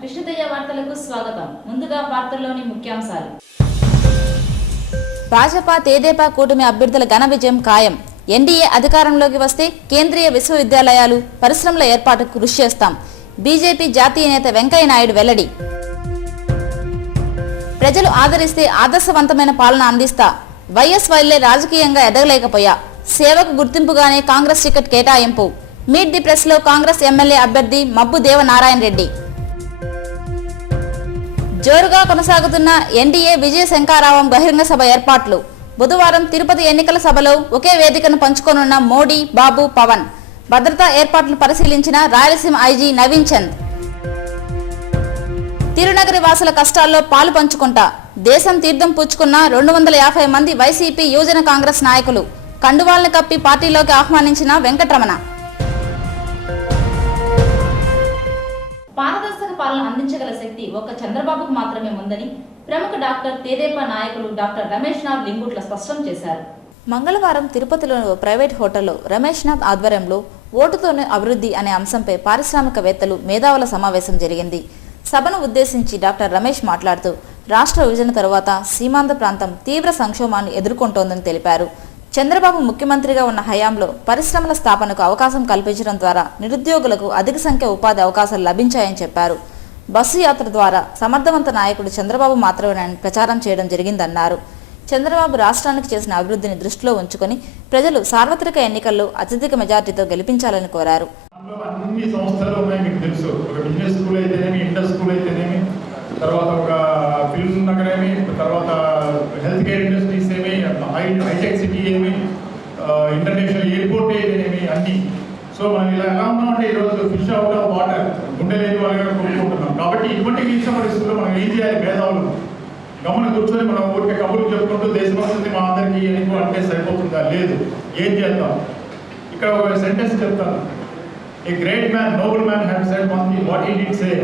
కృష్ణదయ్య వార్తలకు స్వాగతం. ముందుగా వార్తల్లోని ముఖ్యాంశాలు. భాజపా తెదేపా కూటమి అభ్యర్థుల ఘన విజయం ఖాయం. ఎన్డీఏ అధికారంలోకి వస్తే కేంద్రీయ విశ్వవిద్యాలయాలు, పరిశ్రమల ఏర్పాటుకు కృషి చేస్తాం. బీజేపీ జాతీయ నేత వెంకయ్య నాయుడు వెల్లడి. ప్రజలు ఆదరిస్తే ఆదర్శవంతమైన పాలన అందిస్తా. వైఎస్వైలే రాజకీయంగా ఎదగలేకపోయా. సేవకు గుర్తింపుగానే కాంగ్రెస్ టికెట్ కేటాయింపు. మీట్ ది ప్రెస్ లో కాంగ్రెస్ ఎమ్మెల్యే అభ్యర్థి మబ్బు దేవనారాయణ రెడ్డి. జోరుగా కొనసాగుతున్న ఎన్డీఏ విజయ శంఖారావం బహిరంగ సభ ఏర్పాట్లు. బుధవారం తిరుపతి ఎన్నికల సభలో ఒకే వేదికను పంచుకోనున్న మోడీ, బాబు, పవన్. భద్రతా ఏర్పాట్లు పరిశీలించిన రాయలసీమ ఐజీ నవీన్ చంద్. తిరునగరి వాసుల కష్టాల్లో పాలు పంచుకుంటా. దేశం తీర్థం పుచ్చుకున్న 250 మంది వైసీపీ యువజన కాంగ్రెస్ నాయకులు. కండువాలను కప్పి పార్టీలోకి ఆహ్వానించిన వెంకటరమణ. పారదర్శక పాలన అందించగల శక్తి ఒక్క చంద్రబాబుకు మాత్రమే ఉందని ప్రముఖ డాక్టర్ తెదేపా నాయకులు డాక్టర్ రమేష్ నాథ్ లింగుట్ల స్పష్టం చేశారు. మంగళవారం తిరుపతిలోని ప్రైవేట్ హోటల్లో రమేష్ నాథ్ ఆధ్వర్యంలో ఓటుతోనే అభివృద్ధి అనే అంశంపై పారిశ్రామికవేత్తలు, మేధావుల సమావేశం జరిగింది. సభను ఉద్దేశించి డాక్టర్ రమేష్ మాట్లాడుతూ రాష్ట్ర విభజన తరువాత సీమాంధ్ర ప్రాంతం తీవ్ర సంక్షోభాన్ని ఎదుర్కొంటోందని తెలిపారు. చంద్రబాబు ముఖ్యమంత్రిగా ఉన్న హయాంలో పరిశ్రమల స్థాపనకు అవకాశం కల్పించడం ద్వారా నిరుద్యోగులకు అధిక సంఖ్య ఉపాధి అవకాశాలు లభించాయని చెప్పారు. బస్సు యాత్ర ద్వారా సమర్థవంత నాయకుడు చంద్రబాబు మాత్రమేనని ప్రచారం చేయడం జరిగిందన్నారు. చంద్రబాబు రాష్ట్రానికి చేసిన అభివృద్ధిని దృష్టిలో ఉంచుకొని ప్రజలు సార్వత్రిక ఎన్నికల్లో అత్యధిక మెజార్టీతో గెలిపించాలని కోరారు. అన్ని సంస్థలు ఉన్నాయి, మీకు తెలుసు. ఒక బిజినెస్ స్కూల్ అయితేనేమి, ఇండస్ స్కూల్ అయితేనేమి, తర్వాత ఒక ఫిల్మ్ నగర్ ఏమి, తర్వాత హెల్త్ కేర్ ఇండస్ట్రీస్ ఏమి, హైటెక్ సిటీ ఏమి, ఇంటర్నేషనల్ ఎయిర్పోర్ట్ అయితేనేమి, అన్ని. సో మనం ఇలా ఎలా ఉన్నామంటే ఈరోజు ఫిష్ అవుట్ ఆఫ్ వాటర్, గుండె లేని వాళ్ళగా కోరుకుంటున్నాం. కాబట్టి ఇటువంటి క్లిష్ట పరిస్థితుల్లో మనం ఏం చేయాలి? మేధావులు గమన కూర్చొని మనం ఊరికే కబుర్లు చెప్పుకుంటూ దేశం వస్తుంది మా అందరికీ ఎందుకు అంటే సరిపోతుందా? లేదు. ఏం చేద్దాం? ఇక్కడ ఒక సెంటెన్స్ చెప్తాను. A great man, noble man had said one thing. What he did say: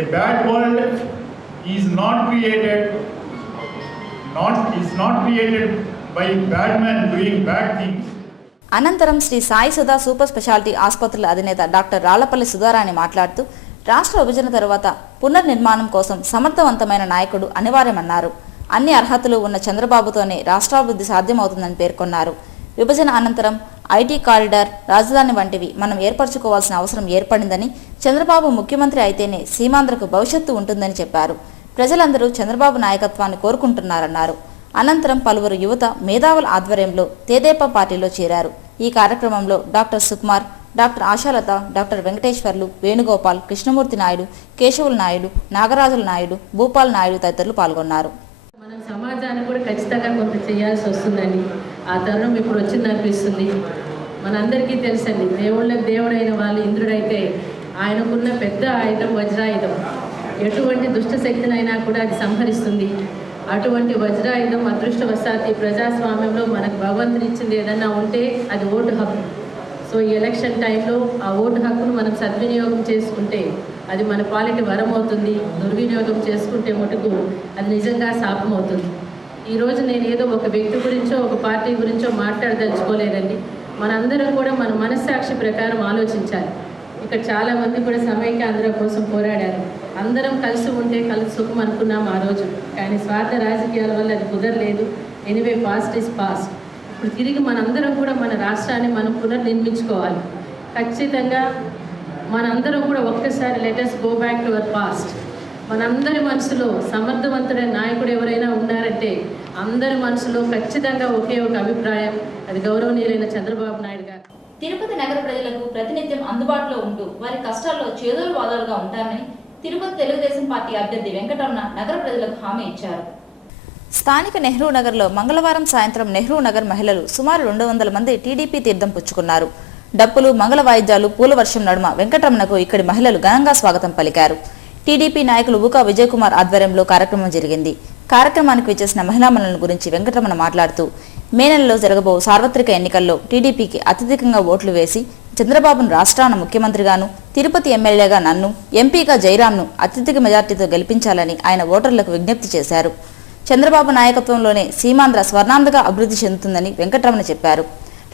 a bad world is not created by bad men doing bad things. అనంతరం శ్రీ సాయి సుధా సూపర్ స్పెషాలిటీ ఆసుపత్రుల అధినేత డాక్టర్ రాళ్లపల్లి సుధారాణి మాట్లాడుతూ రాష్ట్ర విభజన తరువాత పునర్నిర్మాణం కోసం సమర్థవంతమైన నాయకుడు అనివార్యమన్నారు. అన్ని అర్హతలు ఉన్న చంద్రబాబుతోనే రాష్ట్రాభివృద్ధి సాధ్యమవుతుందని పేర్కొన్నారు. విభజన అనంతరం ఐటీ కారిడార్, రాజధాని వంటివి మనం ఏర్పరచుకోవాల్సిన అవసరం ఏర్పడిందని, చంద్రబాబు ముఖ్యమంత్రి అయితేనే సీమాంధ్రకు భవిష్యత్తు ఉంటుందని చెప్పారు. ప్రజలందరూ చంద్రబాబు నాయకత్వాన్ని కోరుకుంటున్నారన్నారు. అనంతరం పలువురు యువత, మేధావుల ఆధ్వర్యంలో తెదేపా పార్టీలో చేరారు. ఈ కార్యక్రమంలో doctor Sukumar, doctor Ashalatha, doctor Venkateswarlu, Venugopal, Krishnamurthy Naidu, Keshavula Naidu, Nagarajula Naidu, Bhupal Naidu తదితరులు పాల్గొన్నారు. మనం సమాజానికి కూడా ఖచ్చితంగా కొంత చేయాల్సి వస్తుందండి. ఆ తరుణం ఇప్పుడు వచ్చిందనిపిస్తుంది. మనందరికీ తెలుసండి, దేవుళ్ళకి దేవుడైన వాళ్ళు ఇంద్రుడైతే ఆయనకున్న పెద్ద ఆయుధం వజ్రాయుధం. ఎటువంటి దుష్ట శక్తినైనా కూడా అది సంహరిస్తుంది. అటువంటి వజ్రాయుధం అదృష్టవశాత్తు ప్రజాస్వామ్యంలో మనకు భగవంతుని ఇచ్చింది ఏదన్నా ఉంటే అది ఓటు హక్కు. సో ఈ ఎలక్షన్ టైంలో ఆ ఓటు హక్కును మనం సద్వినియోగం చేసుకుంటే అది మన పాలిటి వరం అవుతుంది. దుర్వినియోగం చేసుకుంటే మటుకు అది నిజంగా శాపం అవుతుంది. ఈరోజు నేను ఏదో ఒక వ్యక్తి గురించో ఒక పార్టీ గురించో మాట్లాడదలుచుకోలేదండి. మనందరం కూడా మన మనస్సాక్షి ప్రకారం ఆలోచించాలి. ఇక్కడ చాలామంది కూడా సమైక్యాంధ్ర కోసం పోరాడారు. అందరం కలిసి ఉంటే కలిసి సుఖం అనుకున్నాం ఆ రోజు. కానీ స్వార్థ రాజకీయాల వల్ల అది కుదరలేదు. Anyway, past is past. ఇప్పుడు తిరిగి మనందరం కూడా మన రాష్ట్రాన్ని మనం పునర్నిర్మించుకోవాలి. ఖచ్చితంగా మనందరం కూడా ఒక్కసారి letters go back to our past. మనందరి మనసులో సమర్థవంతుడైన నాయకుడు ఎవరైనా ఉన్నారంటే అందరి మనసులో ఖచ్చితంగా ఒకే ఒక అభిప్రాయం, అది గౌరవనీయులైన చంద్రబాబు నాయుడు గారు. తిరుపతి నగర ప్రజలకు ప్రతినిత్యం అందుబాటులో ఉంటూ వారి కష్టాల్లో చేదోడు వాదోడుగా ఉంటారని తిరుపతి తెలుగుదేశం పార్టీ అభ్యర్థి వెంకటరమణ నగర ప్రజలకు హామీ ఇచ్చారు. స్థానిక నెహ్రూ నగర్లో మంగళవారం సాయంత్రం నెహ్రూ నగర్ మహిళలు సుమారు 200 మంది టీడీపీ తీర్థం పుచ్చుకున్నారు. డప్పులు, మంగళ వాయిద్యాలు, పూల వర్షం నడుమ వెంకటరమణకు ఇక్కడి మహిళలు ఘనంగా స్వాగతం పలికారు. టీడీపీ నాయకులు ఊకా విజయ్ కుమార్ ఆధ్వర్యంలో కార్యక్రమం జరిగింది. కార్యక్రమానికి విచ్చేసిన మహిళా మనుల గురించి వెంకటరమణ మాట్లాడుతూ మే నెలలో జరగబో సార్వత్రిక ఎన్నికల్లో టీడీపీకి అత్యధికంగా ఓట్లు వేసి చంద్రబాబును రాష్ట్రాన ముఖ్యమంత్రిగాను, తిరుపతి ఎమ్మెల్యేగా నన్ను, ఎంపీగా జయరాంను అత్యధిక మెజార్టీతో గెలిపించాలని ఆయన ఓటర్లకు విజ్ఞప్తి చేశారు. చంద్రబాబు నాయకత్వంలోనే సీమాంధ్ర స్వర్ణాంధ్రగా అభివృద్ధి చెందుతుందని వెంకటరమణ చెప్పారు.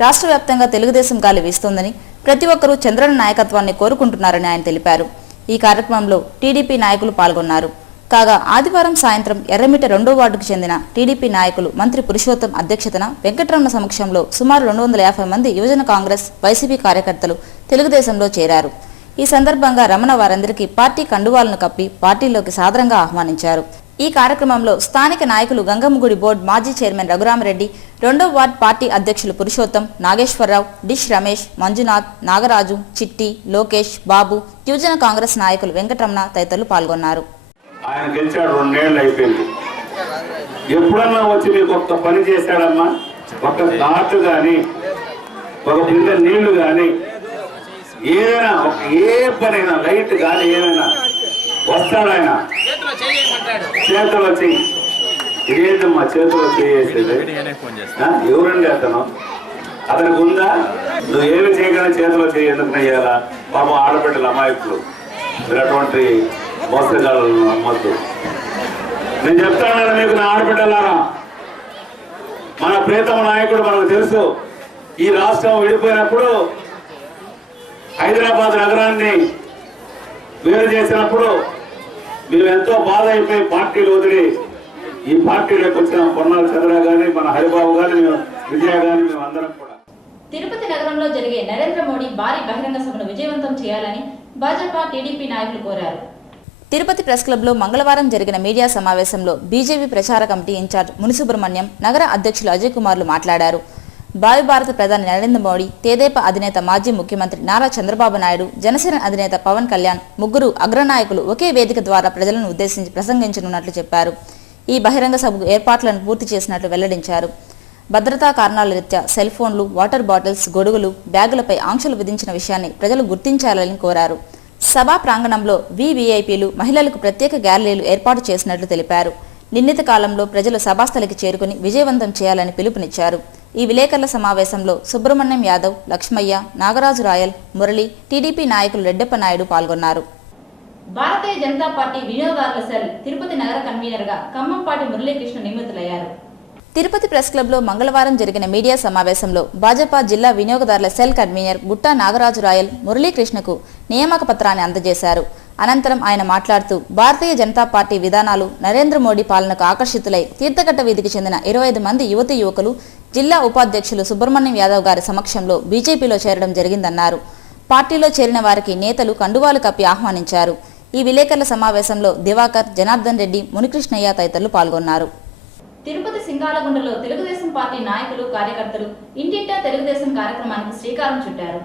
రాష్ట్ర వ్యాప్తంగా తెలుగుదేశం గాలి వీస్తోందని, ప్రతి ఒక్కరూ చంద్రన్న నాయకత్వాన్ని కోరుకుంటున్నారని ఆయన తెలిపారు. ఈ కార్యక్రమంలో టీడీపీ నాయకులు పాల్గొన్నారు. కాగా ఆదివారం సాయంత్రం ఎర్రమిట 2వ వార్డుకు చెందిన టీడీపీ నాయకులు మంత్రి పురుషోత్తం అధ్యక్షతన వెంకటరమణ సమక్షంలో సుమారు 250 మంది యువజన కాంగ్రెస్, వైసీపీ కార్యకర్తలు తెలుగుదేశంలో చేరారు. ఈ సందర్భంగా రమణ వారందరికీ పార్టీ కండువాలను కప్పి పార్టీలోకి సాదరంగా ఆహ్వానించారు. ఈ కార్యక్రమంలో స్థానిక నాయకులు గంగమ్మగుడి బోర్డు మాజీ చైర్మన్ రఘురామరెడ్డి, 2వ వార్డు పార్టీ అధ్యక్షులు పురుషోత్తం, నాగేశ్వరరావు, డిష్ రమేష్, మంజునాథ్, నాగరాజు, చిట్టి, లోకేష్, బాబు, యువజన కాంగ్రెస్ నాయకులు వెంకటరమణ తదితరులు పాల్గొన్నారు. ఆయన గెలిచాడు, 2 ఏళ్ళు అయిపోయింది. ఎప్పుడన్నా వచ్చి మీకు ఒక్క పని చేశాడమ్మా? ఒక ఘాటు కానీ, ఒక బిందె నీళ్లు కానీ, ఏదైనా ఏ పనైనా, లైట్ కానీ ఏమైనా వస్తాడు ఆయన. చేతులు చెయ్యి, ఇదేంటమ్మా చేతులు చేసేది? ఎవరండి అతనికి ఉందా? నువ్వు ఏమి చేయగానే చేతిలో చేయి ఎందుకు అయ్యాలా? పాపం ఆడబిడ్డలు అమాయకులు, మీరు అటువంటి మోసగాళ్ళను నమ్మద్దు. నేను చెప్తాను కదా మీకు, నా ఆడబిడ్డలారా, మన ప్రియతమ నాయకుడు మనకు తెలుసు. ఈ రాష్ట్రం విడిపోయినప్పుడు హైదరాబాద్ నగరాన్ని వేరు చేసినప్పుడు మేము ఎంతో బాధ అయిపోయి పార్టీలు వదిలి ఈ పార్టీలోకి వచ్చిన పొన్నాల చంద్ర గాని, మన హరిబాబు గాని, విజయ గాని, మేము అందరం కూడా. తిరుపతి నగరంలో జరిగే నరేంద్ర మోడీ భారీ బహిరంగ సభను విజయవంతం చేయాలని భాజపా, టీడీపీ నాయకులు కోరారు. తిరుపతి ప్రెస్ క్లబ్లో మంగళవారం జరిగిన మీడియా సమావేశంలో బీజేపీ ప్రచార కమిటీ ఇన్ఛార్జ్ మునిసుబ్రహ్మణ్యం, నగర అధ్యక్షులు అజయ్ కుమార్లు మాట్లాడారు. భావి భారత ప్రధాని నరేంద్ర మోడీ, తెదేపా అధినేత మాజీ ముఖ్యమంత్రి నారా చంద్రబాబు నాయుడు, జనసేన అధినేత పవన్ కళ్యాణ్ ముగ్గురు అగ్రనాయకులు ఒకే వేదిక ద్వారా ప్రజలను ఉద్దేశించి ప్రసంగించనున్నట్లు చెప్పారు. ఈ బహిరంగ సభకు ఏర్పాట్లను పూర్తి చేసినట్లు వెల్లడించారు. భద్రతా కారణాల రీత్యా సెల్ ఫోన్లు, వాటర్ బాటిల్స్, గొడుగులు, బ్యాగులపై ఆంక్షలు విధించిన విషయాన్ని ప్రజలు గుర్తించాలని కోరారు. సభా ప్రాంగణంలో వీవీఐపీలు, మహిళలకు ప్రత్యేక గ్యాలరీలు ఏర్పాటు చేసినట్లు తెలిపారు. నిర్ణీత కాలంలో ప్రజలు సభాస్థలికి చేరుకుని విజయవంతం చేయాలని పిలుపునిచ్చారు. ఈ విలేకరుల సమావేశంలో సుబ్రహ్మణ్యం యాదవ్, లక్ష్మయ్య, నాగరాజు రాయల్, మురళి, టీడీపీ నాయకులు రెడ్డప్ప నాయుడు పాల్గొన్నారు. భారతీయ జనతా పార్టీ వినియోగదారుల సెల్ తిరుపతి నగర కన్వీనర్ గా ఖమ్మంపాటి మురళీకృష్ణ నియమితులయ్యారు. తిరుపతి ప్రెస్ క్లబ్లో మంగళవారం జరిగిన మీడియా సమావేశంలో భాజపా జిల్లా వినియోగదారుల సెల్ కన్వీనర్ గుట్టా నాగరాజు రాయల్ మురళీకృష్ణకు నియామక పత్రాన్ని అందజేశారు. అనంతరం ఆయన మాట్లాడుతూ భారతీయ జనతా పార్టీ విధానాలు, నరేంద్ర మోడీ పాలనకు ఆకర్షితులై తీర్థకట్ట వీధికి చెందిన 25 మంది యువతీ యువకులు జిల్లా ఉపాధ్యక్షులు సుబ్రహ్మణ్యం యాదవ్ గారి సమక్షంలో బీజేపీలో చేరడం జరిగిందన్నారు. పార్టీలో చేరిన వారికి నేతలు కండువాలు కప్పి ఆహ్వానించారు. ఈ విలేకరుల సమావేశంలో దివాకర్, జనార్దన్ రెడ్డి, మునికృష్ణయ్య తదితరులు పాల్గొన్నారు. తిరుపతి సింగాలగుండలో తెలుగుదేశం పార్టీ నాయకులు, కార్యకర్తలు ఇంటింటా తెలుగుదేశం కార్యక్రమానికి శ్రీకారం చుట్టారు.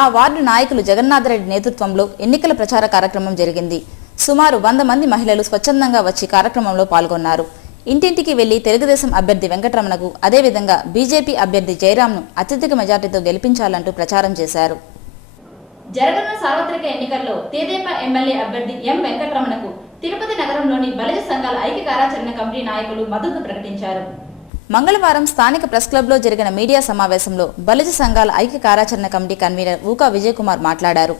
ఆ వార్డు నాయకులు జగన్నాథరెడ్డి నేతృత్వంలో ఎన్నికల ప్రచార కార్యక్రమం జరిగింది. సుమారు 100 మంది మహిళలు స్వచ్ఛందంగా వచ్చి కార్యక్రమంలో పాల్గొన్నారు. ఇంటింటికి వెళ్లి తెలుగుదేశం అభ్యర్థి వెంకటరమణకు, అదేవిధంగా బీజేపీ అభ్యర్థి జయరాంను అత్యధిక మెజార్టీతో గెలిపించాలంటూ ప్రచారం చేశారు. జరగనున్న సార్వత్రిక ఎన్నికల్లో తెదేపా ఎమ్మెల్యే అభ్యర్థి ఎం వెంకటరమణకు తిరుపతి నగరంలోని బలిజ సంఘాల ఐక్య కార్యాచరణ కమిటీ నాయకులు మద్దతు ప్రకటించారు. మంగళవారం స్థానిక ప్రెస్ క్లబ్లో జరిగిన మీడియా సమావేశంలో బలిజ సంఘాల ఐక్య కార్యాచరణ కమిటీ కన్వీనర్ ఊకా విజయ్ కుమార్ మాట్లాడారు.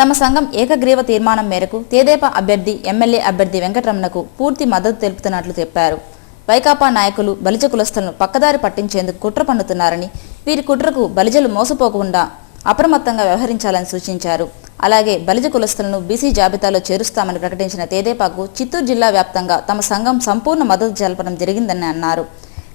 తమ సంఘం ఏకగ్రీవ తీర్మానం మేరకు తెదేపా అభ్యర్థి ఎమ్మెల్యే అభ్యర్థి వెంకటరమణకు పూర్తి మద్దతు తెలుపుతున్నట్లు చెప్పారు. వైకాపా నాయకులు బలిజ కులస్తులను పక్కదారి పట్టించేందుకు కుట్ర పన్నుతున్నారని, వీరి కుట్రకు బలిజలు మోసపోకుండా అప్రమత్తంగా వ్యవహరించాలని సూచించారు. అలాగే బలిజ కులస్తులను బీసీ జాబితాలో చేరుస్తామని ప్రకటించిన తెదేపాకు చిత్తూరు జిల్లా వ్యాప్తంగా తమ సంఘం సంపూర్ణ మద్దతు తెలపడం జరిగిందని అన్నారు.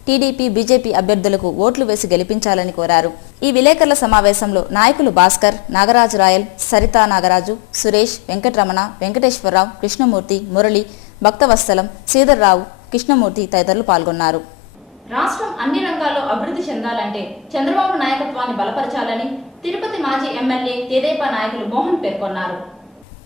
టీడీపీ, బీజేపీ అభ్యర్థులకు ఓట్లు వేసి గెలిపించాలని కోరారు. ఈ విలేకరుల సమావేశంలో నాయకులు భాస్కర్, నాగరాజు రాయల్, సరితా నాగరాజు, సురేష్, వెంకటరమణ, వెంకటేశ్వరరావు, కృష్ణమూర్తి, మురళి, భక్తవత్సలం, శ్రీధర్రావు, కృష్ణమూర్తి తదితరులు పాల్గొన్నారు. రాష్ట్రం అన్ని రంగాల్లో అభివృద్ధి చెందాలంటే చంద్రబాబు నాయకత్వాన్ని బలపరచాలని తిరుపతి మాజీ ఎమ్మెల్యే తెదేపా నాయకులు మోహన్ పేర్కొన్నారు.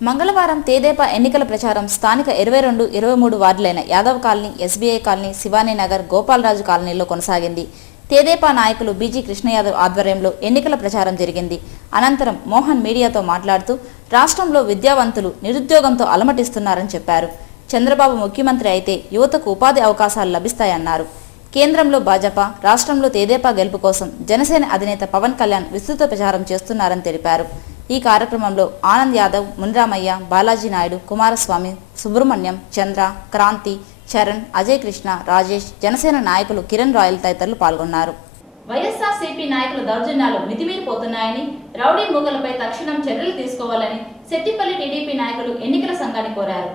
మంగళవారం తెదేపా ఎన్నికల ప్రచారం స్థానిక 22, 23 వార్డులైన Yadav colony, SBI colony, Shivani Nagar, Gopalaraju కాలనీలో కొనసాగింది. తెదేపా నాయకులు బీజీ కృష్ణయాదవ్ ఆధ్వర్యంలో ఎన్నికల ప్రచారం జరిగింది. అనంతరం మోహన్ మీడియాతో మాట్లాడుతూ రాష్ట్రంలో విద్యావంతులు నిరుద్యోగంతో అలమటిస్తున్నారని చెప్పారు. చంద్రబాబు ముఖ్యమంత్రి అయితే యువతకు ఉపాధి అవకాశాలు లభిస్తాయన్నారు. కేంద్రంలో భాజపా, రాష్ట్రంలో తెదేపా గెలుపు కోసం జనసేన అధినేత పవన్ కళ్యాణ్ విస్తృత ప్రచారం చేస్తున్నారని తెలిపారు. ఈ కార్యక్రమంలో ఆనంద్ యాదవ్, మునిరామయ్య, బాలాజీ నాయుడు, కుమారస్వామి, సుబ్రహ్మణ్యం, చంద్ర, క్రాంతి, చరణ్, అజయ్ కృష్ణ, రాజేష్, జనసేన నాయకులు కిరణ్ రాయల్ తదితరులు పాల్గొన్నారు. వైఎస్ఆర్సీపీ నాయకుల దౌర్జన్యాలు మితిమీరిపోతున్నాయని, రౌడీ మూగలపై తక్షణం చర్యలు తీసుకోవాలని సెట్టిపల్లి టీడీపీ నాయకులు ఎన్నికల సంఘాన్ని కోరారు.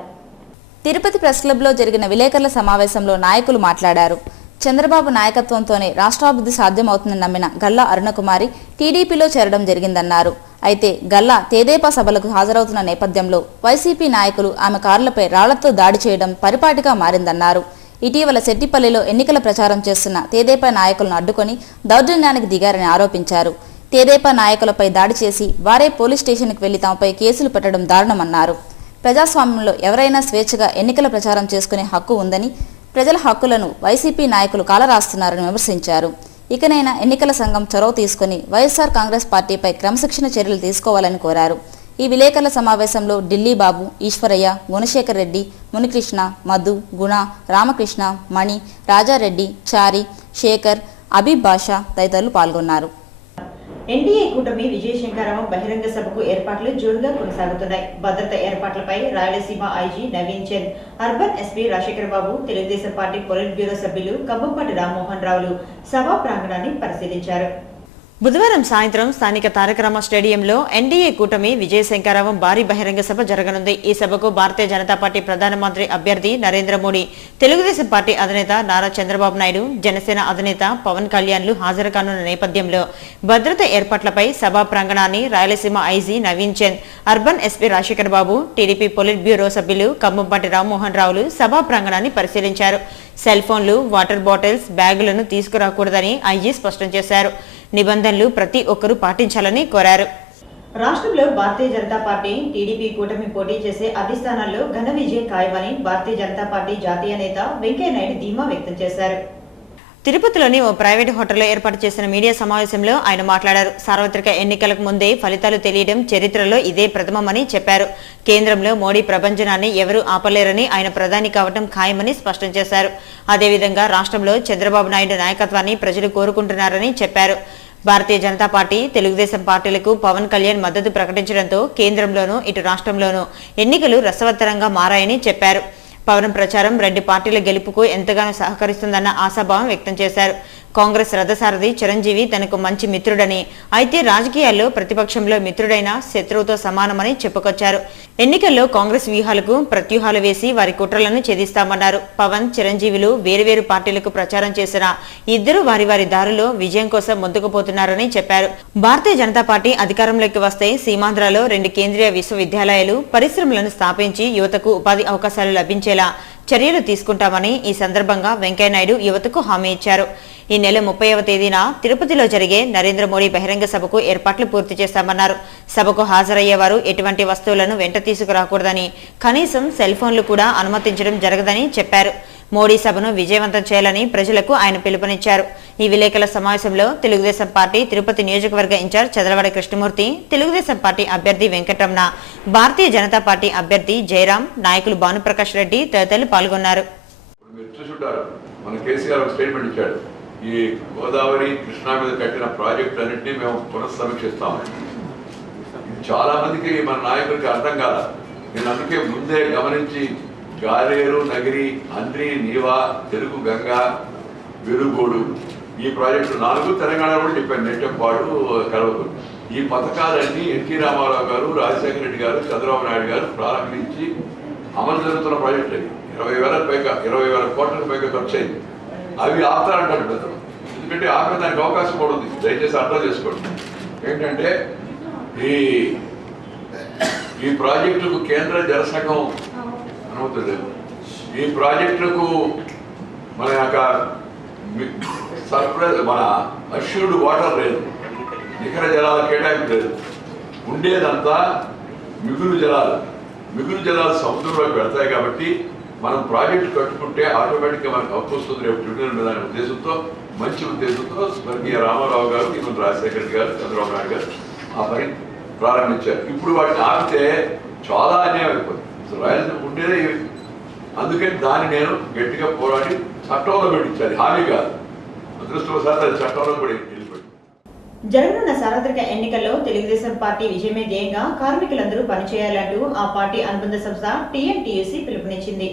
తిరుపతి ప్రెస్ క్లబ్లో జరిగిన విలేకరుల సమావేశంలో నాయకులు మాట్లాడారు. చంద్రబాబు నాయకత్వంతోనే రాష్ట్రాభివృద్ధి సాధ్యమవుతుందని నమ్మిన గల్లా అరుణకుమారి టీడీపీలో చేరడం జరిగిందన్నారు. అయితే గల్లా తెదేపా సభలకు హాజరవుతున్న నేపథ్యంలో వైసీపీ నాయకులు ఆమె కార్లపై రాళ్లతో దాడి చేయడం పరిపాటిగా మారిందన్నారు. ఇటీవల సెట్టిపల్లిలో ఎన్నికల ప్రచారం చేస్తున్న తెదేపా నాయకులను అడ్డుకొని దౌర్జన్యానికి దిగారని ఆరోపించారు. తెదేపా నాయకులపై దాడి చేసి వారే పోలీస్ స్టేషన్కి వెళ్లి తమపై కేసులు పెట్టడం దారుణమన్నారు. ప్రజాస్వామ్యంలో ఎవరైనా స్వేచ్ఛగా ఎన్నికల ప్రచారం చేసుకునే హక్కు ఉందని, ప్రజల హక్కులను వైసీపీ నాయకులు కాలరాస్తున్నారని విమర్శించారు. ఇకనైనా ఎన్నికల సంఘం చొరవ తీసుకుని వైఎస్ఆర్ కాంగ్రెస్ పార్టీపై క్రమశిక్షణ చర్యలు తీసుకోవాలని కోరారు. ఈ విలేకరుల సమావేశంలో ఢిల్లీ బాబు, ఈశ్వరయ్య, గుణశేఖర్ రెడ్డి, మునికృష్ణ, మధు, గుణ, రామకృష్ణ, మణి, రాజారెడ్డి, చారి, శేఖర్, అబీబ్ బాషా తదితరులు పాల్గొన్నారు. ఎన్డీఏ కూటమి విజయశంకరరావు బహిరంగ సభకు ఏర్పాట్లు జోరుగా కొనసాగుతున్నాయి. భద్రత ఏర్పాట్లపై Rayalaseema IG Naveen Chand, urban SP Rajasekhar Babu, Telugudesam party politburo సభ్యులు కంభంపాటి రామ్మోహన్ రావులు సభా ప్రాంగణాన్ని పరిశీలించారు. బుధవారం సాయంత్రం స్థానిక తారకరామ స్టేడియంలో ఎన్డీఏ కూటమి విజయశంకరరావు భారీ బహిరంగ సభ జరగనుంది. ఈ సభకు భారతీయ జనతా పార్టీ ప్రధానమంత్రి అభ్యర్థి నరేంద్ర మోడీ, తెలుగుదేశం పార్టీ అధినేత నారా చంద్రబాబు నాయుడు, జనసేన అధినేత పవన్ కళ్యాణ్లు హాజరు కానున్న నేపథ్యంలో భద్రత ఏర్పాట్లపై సభా ప్రాంగణాన్ని Rayalaseema IG Naveen Chand, urban SP Rajasekhar Babu, TDP politburo సభ్యులు కంభంపాటి రామ్మోహన్ రావులు సభా ప్రాంగణాన్ని పరిశీలించారు. సెల్ ఫోన్లు, వాటర్ బాటిల్స్, బ్యాగులను తీసుకురాకూడదని ఐజీ స్పష్టం చేశారు. నిబంధనలు ప్రతి ఒక్కరూ పాటించాలని కోరారు. రాష్ట్రంలో భారతీయ జనతా పార్టీ, టీడీపీ కూటమి పోటీ చేసే అన్ని స్థానాల్లో ఘన విజయం ఖాయమని భారతీయ జనతా పార్టీ జాతీయ నేత వెంకయ్యనాయుడు ధీమా వ్యక్తం చేశారు. తిరుపతిలోని ఓ ప్రైవేట్ హోటల్లో ఏర్పాటు చేసిన మీడియా సమావేశంలో ఆయన మాట్లాడారు. సార్వత్రిక ఎన్నికలకు ముందే ఫలితాలు తెలియడం చరిత్రలో ఇదే ప్రథమమని చెప్పారు. కేంద్రంలో మోడీ ప్రభంజనాన్ని ఎవరూ ఆపలేరని, ఆయన ప్రధాని కావడం ఖాయమని స్పష్టం చేశారు. అదేవిధంగా రాష్ట్రంలో చంద్రబాబు నాయుడు నాయకత్వాన్ని ప్రజలు కోరుకుంటున్నారని చెప్పారు. భారతీయ జనతా పార్టీ, తెలుగుదేశం పార్టీలకు పవన్ కళ్యాణ్ మద్దతు ప్రకటించడంతో కేంద్రంలోనూ ఇటు రాష్ట్రంలోనూ ఎన్నికలు రసవత్తరంగా మారాయని చెప్పారు. పవన్ ప్రచారం రెండు పార్టీల గెలుపుకు ఎంతగానో సహకరిస్తుందన్న ఆశాభావం వ్యక్తం చేశారు. కాంగ్రెస్ రథసారథి చిరంజీవి తనకు మంచి మిత్రుడని, అయితే రాజకీయాల్లో ప్రతిపక్షంలో మిత్రుడైన శత్రువుతో సమానమని చెప్పుకొచ్చారు. ఎన్నికల్లో కాంగ్రెస్ వ్యూహాలకు ప్రత్యూహాలు వేసి వారి కుట్రలను ఛేదిస్తామన్నారు. పవన్, చిరంజీవులు వేరువేరు పార్టీలకు ప్రచారం చేసినా ఇద్దరు వారి వారి దారిలో విజయం కోసం ముందుకు పోతున్నారని చెప్పారు. భారతీయ జనతా పార్టీ అధికారంలోకి వస్తే సీమాంధ్రలో 2 కేంద్రీయ విశ్వవిద్యాలయాలు, పరిశ్రమలను స్థాపించి యువతకు ఉపాధి అవకాశాలు లభించేలా చర్యలు తీసుకుంటామని ఈ సందర్భంగా వెంకయ్యనాయుడు యువతకు హామీ ఇచ్చారు. ఈ నెల 30వ తేదీన తిరుపతిలో జరిగే నరేంద్ర మోడీ బహిరంగ సభకు ఏర్పాట్లు పూర్తి చేస్తామన్నారు. సభకు హాజరయ్యేవారు ఎటువంటి వస్తువులను వెంట తీసుకురాకూడదని, కనీసం సెల్ ఫోన్లు కూడా అనుమతించడం జరగదని చెప్పారు. మోడీ సభను విజయవంతం చేయాలని ప్రజలకు ఆయన పిలుపునిచ్చారు. ఈ విలేకరుల సమావేశంలో తెలుగుదేశం పార్టీ తిరుపతి నియోజకవర్గ ఇన్ఛార్జ్ చదలవాడ కృష్ణమూర్తి, తెలుగుదేశం పార్టీ అభ్యర్థి వెంకటరమణ, భారతీయ జనతా పార్టీ అభ్యర్థి జయరాం, నాయకులు భానుప్రకాష్ రెడ్డి తదితరులు పాల్గొన్నారు. మన కేసీఆర్ ఒక స్టేట్మెంట్ ఇచ్చాడు, ఈ గోదావరి, కృష్ణా మీద కట్టిన ప్రాజెక్ట్ అన్నింటినీ మేము పునఃసమీక్షిస్తాము. ఇది చాలా మందికి, మన నాయకులకి అర్థం కాల. నేను అందుకే ముందే గమనించి గాలేరు, నగిరి, అంద్రి, నీవా, తెలుగు గంగ, వెలుగోడు ఈ ప్రాజెక్టు 4 తెలంగాణలో కూడా చెప్పాను. నెట్టెంపాడు, కలవకూరు. ఈ పథకాలన్నీ ఎన్టీ రామారావు గారు, రాజశేఖర రెడ్డి గారు, చంద్రబాబు నాయుడు గారు ప్రారంభించి అమలు జరుగుతున్న ప్రాజెక్టు. 20,000 కోట్లకు పైగా ఖర్చు అయింది. అవి ఆపుతారంటారు పెద్దలు. ఎందుకంటే ఆపేదానికి అవకాశం కూడా ఉంది. దయచేసి అర్థం చేసుకోండి. ఏంటంటే ఈ ప్రాజెక్టుకు కేంద్ర జలసంఘం అనుమతి లేదు. ఈ ప్రాజెక్టులకు మన యొక్క సర్ప్రైజ్, మన అష్యూర్డ్ వాటర్ లేదు, నికర జలాల కేటాయింపు లేదు. ఉండేదంతా మిగులు జలాలు. మిగులు జలాలు సముద్రంలోకి వెళ్తాయి. కాబట్టి మనం ప్రాజెక్టు కట్టుకుంటే ఆటోమేటిక్గా మనకు హక్కు వస్తుంది రేపు ట్రిబ్యునల్ మీద అనే ఉద్దేశంతో, మంచి ఉద్దేశంతో స్వర్గీయ రామారావు గారు, ఈవెన్ రాజశేఖర రెడ్డి గారు, చంద్రబాబు నాయుడు గారు ఆ పని ప్రారంభించారు. ఇప్పుడు వాటిని ఆపితే చాలా అన్యాయం అయిపోతుంది. రాయలసీమ ఉండేదే. అందుకని దాన్ని నేను గట్టిగా పోరాడి చట్టంలో పెట్టించాలి. హామీ కాదు, అదృష్టవశాత్తు అది చట్టంలో కూడా వెళ్ళిపోయింది. జరగనున్న సార్వత్రిక ఎన్నికల్లో తెలుగుదేశం పార్టీ విజయమే ధ్యేయంగా కార్మికులందరూ పనిచేయాలంటూ ఆ పార్టీ అనుబంధ సంస్థ TNTUC పిలుపునిచ్చింది.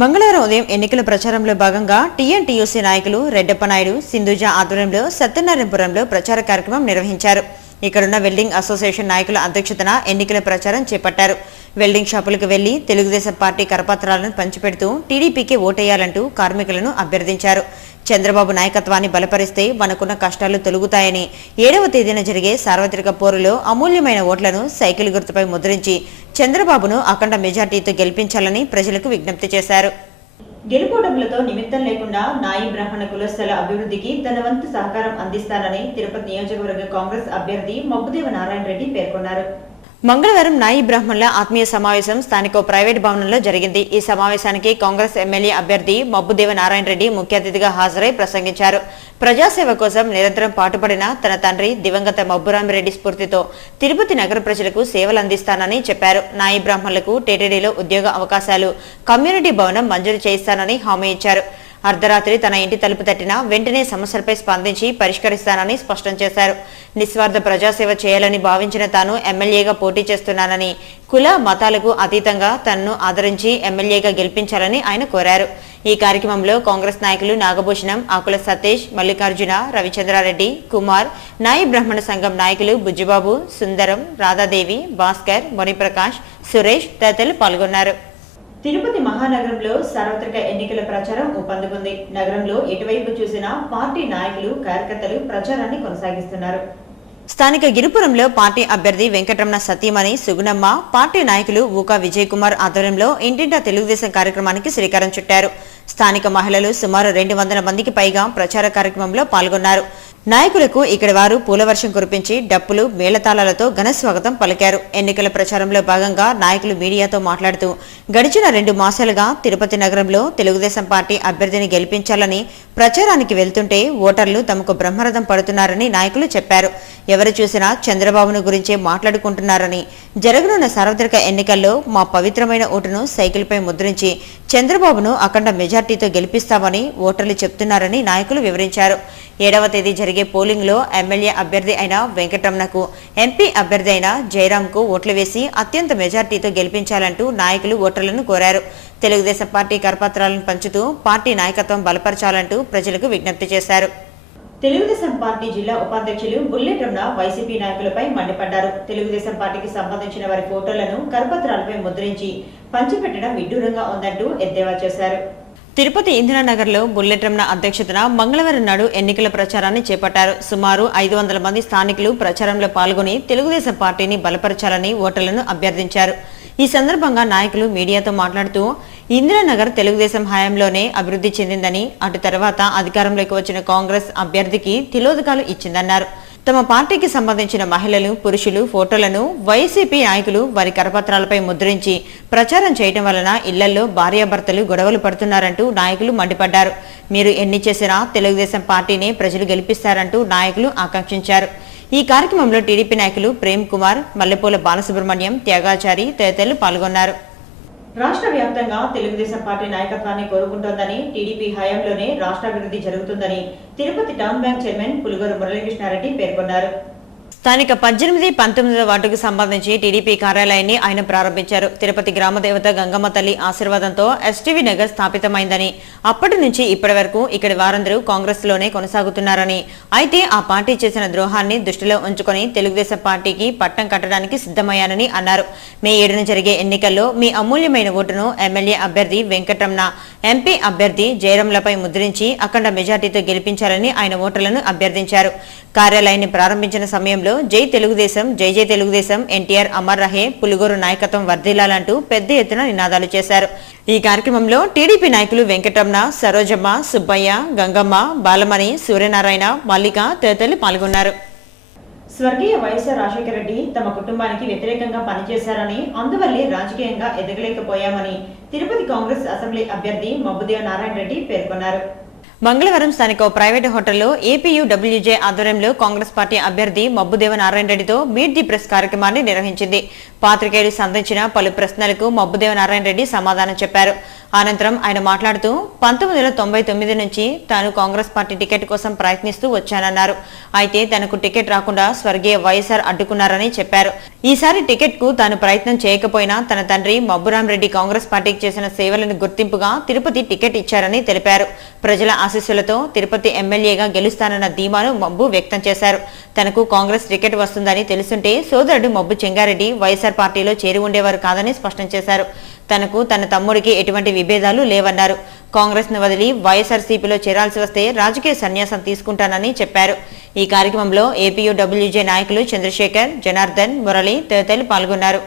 మంగళవారం ఉదయం ఎన్నికల ప్రచారంలో భాగంగా టీఎన్టీయూసీ నాయకులు రెడ్డప్ప నాయుడు, సింధుజ ఆధ్వర్యంలో సత్యనారాయణపురంలో ప్రచార కార్యక్రమం నిర్వహించారు. ఇక్కడున్న వెల్డింగ్ అసోసియేషన్ నాయకుల అధ్యక్షతన ఎన్నికల ప్రచారం చేపట్టారు. వెల్డింగ్ షాపులకు వెళ్లి తెలుగుదేశం పార్టీ కరపత్రాలను పంచిపెడుతూ టీడీపీకి ఓటేయాలంటూ కార్మికులను అభ్యర్థించారు. చంద్రబాబు నాయకత్వాన్ని బలపరిస్తే మనకున్న కష్టాలు తొలగుతాయని 7వ తేదీన జరిగే సార్వత్రిక పోరులో అమూల్యమైన ఓట్లను సైకిల్ గుర్తుపై ముద్రించి చంద్రబాబును అఖండ మెజార్టీతో గెలిపించాలని ప్రజలకు విజ్ఞప్తి చేశారు. గెలుపోటములతో నిమిత్తం లేకుండా నాయి బ్రాహ్మణ కులస్థల అభివృద్ధికి తన వంతు సహకారం అందిస్తానని తిరుపతి నియోజకవర్గ కాంగ్రెస్ అభ్యర్థి మబ్బుదేవ నారాయణ రెడ్డి పేర్కొన్నారు. మంగళవారం నాయి బ్రాహ్మణుల ఆత్మీయ సమావేశం స్థానిక ప్రైవేట్ భవనంలో జరిగింది. ఈ సమావేశానికి కాంగ్రెస్ ఎమ్మెల్యే అభ్యర్థి మబ్బుదేవ నారాయణ రెడ్డి ముఖ్య అతిథిగా హాజరై ప్రసంగించారు. ప్రజాసేవ కోసం నిరంతరం పాటుపడిన తన తండ్రి దివంగత మబ్బురామిరెడ్డి స్ఫూర్తితో తిరుపతి నగర ప్రజలకు సేవలు అందిస్తానని చెప్పారు. నాయి బ్రాహ్మణులకు టీటీడీలో ఉద్యోగ అవకాశాలు, కమ్యూనిటీ భవనం మంజూరు చేయిస్తానని హామీ ఇచ్చారు. అర్ధరాత్రి తన ఇంటి తలుపు తట్టినా వెంటనే సమస్యలపై స్పందించి పరిష్కరిస్తానని స్పష్టం చేశారు. నిస్వార్థ ప్రజాసేవ చేయాలని భావించిన తాను ఎమ్మెల్యేగా పోటీ చేస్తున్నానని, కుల మతాలకు అతీతంగా తనను ఆదరించి ఎమ్మెల్యేగా గెలిపించాలని ఆయన కోరారు. ఈ కార్యక్రమంలో కాంగ్రెస్ నాయకులు నాగభూషణం, ఆకుల సతీష్, మల్లికార్జున, రవిచంద్రారెడ్డి, కుమార్, నాయి బ్రాహ్మణ సంఘం నాయకులు బుజ్జిబాబు, సుందరం, రాధాదేవి, భాస్కర్, మణిప్రకాష్, సురేష్ తదితరులు పాల్గొన్నారు. తిరుపతి మహానగరంలో సార్వత్రిక ఎన్నికల ప్రచారం ఊపందుకుంది. నగరంలో ఎటువైపు చూసినా పార్టీ నాయకులు, కార్యకర్తలు ప్రచారాన్ని కొనసాగిస్తున్నారు. స్థానిక గిరిపురంలో పార్టీ అభ్యర్థి వెంకటరమణ సతీమణి సుగుణమ్మ, పార్టీ నాయకులు ఊకా విజయ్ కుమార్ ఆధ్వర్యంలో ఇంటింటా తెలుగుదేశం కార్యక్రమానికి శ్రీకారం చుట్టారు. స్థానిక మహిళలు సుమారు 200 మందికి పైగా ప్రచార కార్యక్రమంలో పాల్గొన్నారు. నాయకులకు ఇక్కడి వారు పూలవర్షం కురిపించి డప్పులు, మేళతాళాలతో ఘన స్వాగతం పలికారు. ఎన్నికల ప్రచారంలో భాగంగా నాయకులు మీడియాతో మాట్లాడుతూ గడిచిన 2 మాసాలుగా తిరుపతి నగరంలో తెలుగుదేశం పార్టీ అభ్యర్థిని గెలిపించాలని ప్రచారానికి వెళ్తుంటే ఓటర్లు తమకు బ్రహ్మరథం పడుతున్నారని నాయకులు చెప్పారు. ఎవరు చూసినా చంద్రబాబును గురించే మాట్లాడుకుంటున్నారని, జరగనున్న సార్వత్రిక ఎన్నికల్లో మా పవిత్రమైన ఓటును సైకిల్పై ముద్రించి చంద్రబాబును అఖండ మెజార్టీతో గెలిపిస్తామని ఓటర్లు చెప్తున్నారని నాయకులు వివరించారు. 7వ తేదీ జరిగే పోలింగ్ లో ఎమ్మెల్యే అభ్యర్థి అయిన వెంకటరమణకు, ఎంపీ అభ్యర్థి అయిన జయరాంకు ఓట్లు వేసి అత్యంత మెజార్టీతో గెలిపించాలంటూ నాయకులు ఓటర్లను కోరారు. తెలుగుదేశం పార్టీ కరపత్రాలను పంచుతూ పార్టీ నాయకత్వం బలపరచాలంటూ ప్రజలకు విజ్ఞప్తి చేశారు. తెలుగుదేశం పార్టీ జిల్లా ఉపాధ్యక్షులు బుల్లెట్ రమణ వైసీపీ నాయకులపై మండిపడ్డారు. తెలుగుదేశం పార్టీకి సంబంధించిన వారి ఫోటోలను కరపత్రాలపై ముద్రించి పంచిపెట్టడం విడ్డూరంగా ఉందంటూ ఎద్దేవా చేశారు. తిరుపతి ఇందిరానగర్ లో బుల్లెట్ రమణ అధ్యక్షతన మంగళవారం నాడు ఎన్నికల ప్రచారాన్ని చేపట్టారు. సుమారు 500 మంది స్థానికులు ప్రచారంలో పాల్గొని తెలుగుదేశం పార్టీని బలపరచాలని ఓటర్లను అభ్యర్థించారు. ఈ సందర్భంగా నాయకులు మీడియాతో మాట్లాడుతూ ఇందిరానగర్ తెలుగుదేశం హయాంలోనే అభివృద్ధి చెందిందని, అటు తర్వాత అధికారంలోకి వచ్చిన కాంగ్రెస్ అభ్యర్థికి తిలోదకాలు ఇచ్చిందన్నారు. తమ పార్టీకి సంబంధించిన మహిళలు, పురుషులు ఫోటోలను వైసీపీ నాయకులు వారి కరపత్రాలపై ముద్రించి ప్రచారం చేయడం వలన ఇళ్లలో భార్యాభర్తలు గొడవలు పడుతున్నారంటూ నాయకులు మండిపడ్డారు. మీరు ఎన్ని చేసినా తెలుగుదేశం పార్టీనే ప్రజలు గెలిపిస్తారంటూ నాయకులు ఆకాంక్షించారు. ఈ కార్యక్రమంలో టీడీపీ నాయకులు ప్రేమ్ కుమార్, మల్లెపూల బాలసుబ్రహ్మణ్యం, త్యాగాచారి తదితరులు పాల్గొన్నారు. రాష్ట్ర వ్యాప్తంగా తెలుగుదేశం పార్టీ నాయకత్వాన్ని కోరుకుంటోందని, టీడీపీ హయాంలోనే రాష్ట్రాభివృద్ధి జరుగుతుందని Tirupati town bank chairman Pulugoru Murali Krishna Reddy పేర్కొన్నారు. స్థానిక 18, 19వ వార్డుకు సంబంధించి టీడీపీ కార్యాలయాన్ని ఆయన ప్రారంభించారు. తిరుపతి గ్రామదేవత గంగమ్మ తల్లి ఆశీర్వాదంతో ఎస్టీవీ నగర్ స్థాపితమైందని, అప్పటి నుంచి ఇప్పటి వరకు ఇక్కడి వారందరూ కాంగ్రెస్ లోనే కొనసాగుతున్నారని, అయితే ఆ పార్టీ చేసిన ద్రోహాన్ని దృష్టిలో ఉంచుకొని తెలుగుదేశం పార్టీకి పట్టం కట్టడానికి సిద్ధమయ్యానని అన్నారు. మే 7న జరిగే ఎన్నికల్లో మీ అమూల్యమైన ఓటును ఎమ్మెల్యే అభ్యర్థి వెంకటరమణ, ఎంపీ అభ్యర్థి జయరాంలపై ముద్రించి అఖండ మెజార్టీతో గెలిపించాలని ఆయన ఓటర్లను అభ్యర్థించారు. కార్యాలయాన్ని ప్రారంభించిన సమయంలో జై తెలుగుదేశం, జై జై తెలుగుదేశం, ఎన్టీఆర్ అమర్ రహే, పులుగోరు నాయకత్వం వర్ధిల్లాలంటూ పెద్ద ఎత్తున నినాదాలు చేశారు. ఈ కార్యక్రమంలో టీడీపీ నాయకులు వెంకటరమణ, సరోజమ్మ, సుబ్బయ్య, గంగమ్మ, బాలమణి, సూర్యనారాయణ, మల్లిక తదితరులు పాల్గొన్నారు. స్వర్గీయ వైఎస్ఆర్ రాజశేఖర రెడ్డి తమ కుటుంబానికి వ్యతిరేకంగా పనిచేశారని, అందువల్లే రాజకీయంగా ఎదగలేకపోయామని తిరుపతి కాంగ్రెస్ అసెంబ్లీ అభ్యర్థి మబ్బుదేవ నారాయణ రెడ్డి పేర్కొన్నారు. మంగళవారం స్థానిక ప్రైవేటు హోటల్లో ఏపీయూడబ్ల్యూజే ఆధ్వర్యంలో కాంగ్రెస్ పార్టీ అభ్యర్థి మబ్బుదేవ నారాయణ రెడ్డితో మీట్ ది ప్రెస్ కార్యక్రమాన్ని నిర్వహించింది. పాత్రికేయులు సంధించిన పలు ప్రశ్నలకు మబ్బుదేవ నారాయణ రెడ్డి సమాధానం చెప్పారు. అనంతరం ఆయన మాట్లాడుతూ 1999 నుంచి తాను కాంగ్రెస్ పార్టీ టికెట్ కోసం ప్రయత్నిస్తూ వచ్చానన్నారు. అయితే తనకు టికెట్ రాకుండా స్వర్గీయ వైఎస్ఆర్ అడ్డుకున్నారని చెప్పారు. ఈసారి టికెట్ కు తాను ప్రయత్నం చేయకపోయినా తన తండ్రి మబ్బురాం రెడ్డి కాంగ్రెస్ పార్టీకి చేసిన సేవలను గుర్తింపుగా తిరుపతి టికెట్ ఇచ్చారని తెలిపారు. ప్రజల ఆశీస్సులతో తిరుపతి ఎమ్మెల్యేగా గెలుస్తానన్న ధీమాను మబ్బు వ్యక్తం చేశారు. తనకు కాంగ్రెస్ టికెట్ వస్తుందని తెలుసుంటే సోదరుడు మబ్బు చెంగారెడ్డి వైఎస్ఆర్ పార్టీలో చేరి ఉండేవారు కాదని స్పష్టం చేశారు. తనకు తన తమ్ముడికి ఎటువంటి విభేదాలు లేవన్నారు. కాంగ్రెస్ ను వదిలి వైఎస్ఆర్సీపీలో చేరాల్సి వస్తే రాజకీయ సన్యాసం తీసుకుంటానని చెప్పారు. ఈ కార్యక్రమంలో ఏపీయూడబ్ల్యూజే నాయకులు చంద్రశేఖర్, జనార్దన్, మురళి తదితరులు పాల్గొన్నారు.